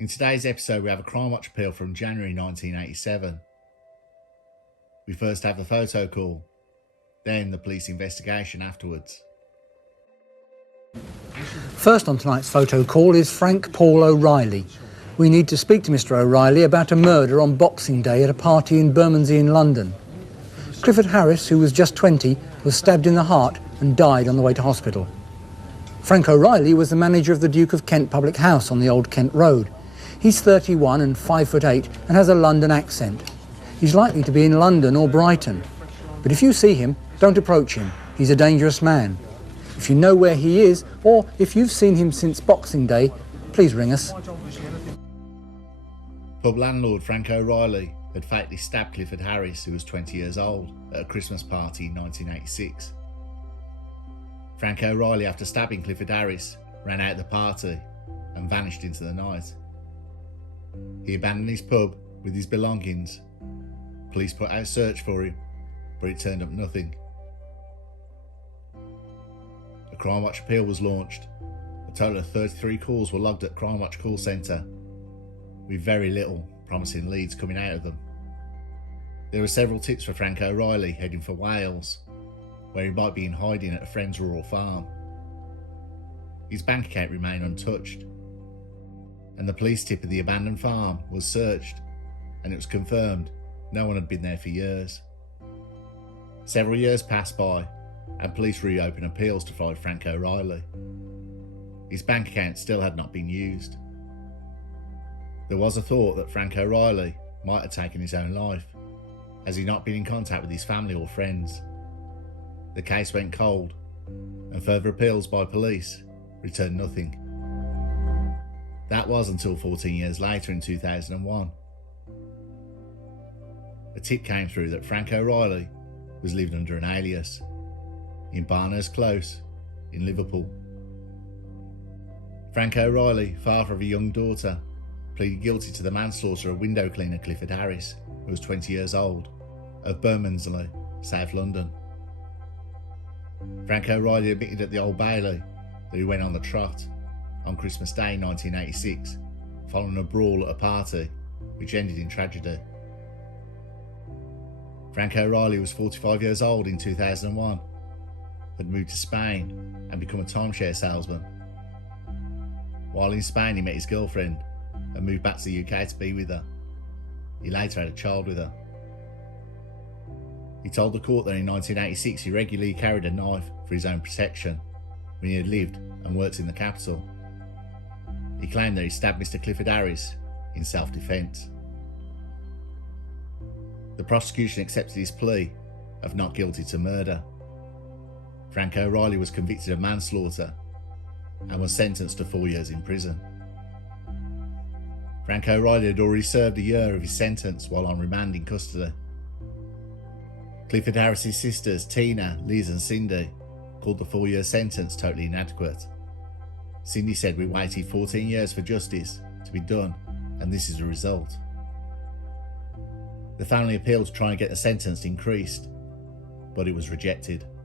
In today's episode, we have a Crimewatch Appeal from January 1987. We first have the photo call, then the police investigation afterwards. First on tonight's photo call is Frank Paul O'Reilly. We need to speak to Mr. O'Reilly about a murder on Boxing Day at a party in Bermondsey in London. Clifford Harris, who was just 20, was stabbed in the heart and died on the way to hospital. Frank O'Reilly was the manager of the Duke of Kent public house on the Old Kent Road. He's 31 and 5'8" and has a London accent. He's likely to be in London or Brighton. But if you see him, don't approach him. He's a dangerous man. If you know where he is, or if you've seen him since Boxing Day, please ring us. Pub landlord Frank O'Reilly had fatally stabbed Clifford Harris, who was 20 years old, at a Christmas party in 1986. Frank O'Reilly, after stabbing Clifford Harris, ran out of the party and vanished into the night. He abandoned his pub with his belongings. Police put out a search for him, but it turned up nothing. A Crimewatch Appeal was launched. A total of 33 calls were logged at Crimewatch call centre, with very little promising leads coming out of them. There were several tips for Frank O'Reilly heading for Wales, where he might be in hiding at a friend's rural farm. His bank account remained untouched, and the police tip of the abandoned farm was searched, and it was confirmed no one had been there for years. Several years passed by, and police reopened appeals to find Frank O'Reilly. His bank account still had not been used. There was a thought that Frank O'Reilly might have taken his own life, as he'd not been in contact with his family or friends. The case went cold, and further appeals by police returned nothing. That was until 14 years later in 2001. A tip came through that Frank O'Reilly was living under an alias in Barners Close in Liverpool. Frank O'Reilly, father of a young daughter, pleaded guilty to the manslaughter of window cleaner Clifford Harris, who was 20 years old, of Bermondsey, South London. Frank O'Reilly admitted at the Old Bailey that he went on the trot on Christmas Day 1986, following a brawl at a party which ended in tragedy. Frank O'Reilly was 45 years old in 2001, had moved to Spain and become a timeshare salesman. While in Spain, he met his girlfriend and moved back to the UK to be with her. He later had a child with her. He told the court that in 1986 he regularly carried a knife for his own protection when he had lived and worked in the capital. He claimed that he stabbed Mr. Clifford Harris in self-defence. The prosecution accepted his plea of not guilty to murder. Frank O'Reilly was convicted of manslaughter and was sentenced to 4 years in prison. Frank O'Reilly had already served a year of his sentence while on remand in custody. Clifford Harris's sisters, Tina, Liz and Cindy, called the 4-year sentence totally inadequate. Cindy said, "We waited 14 years for justice to be done, and this is the result." The family appealed to try and get the sentence increased, but it was rejected.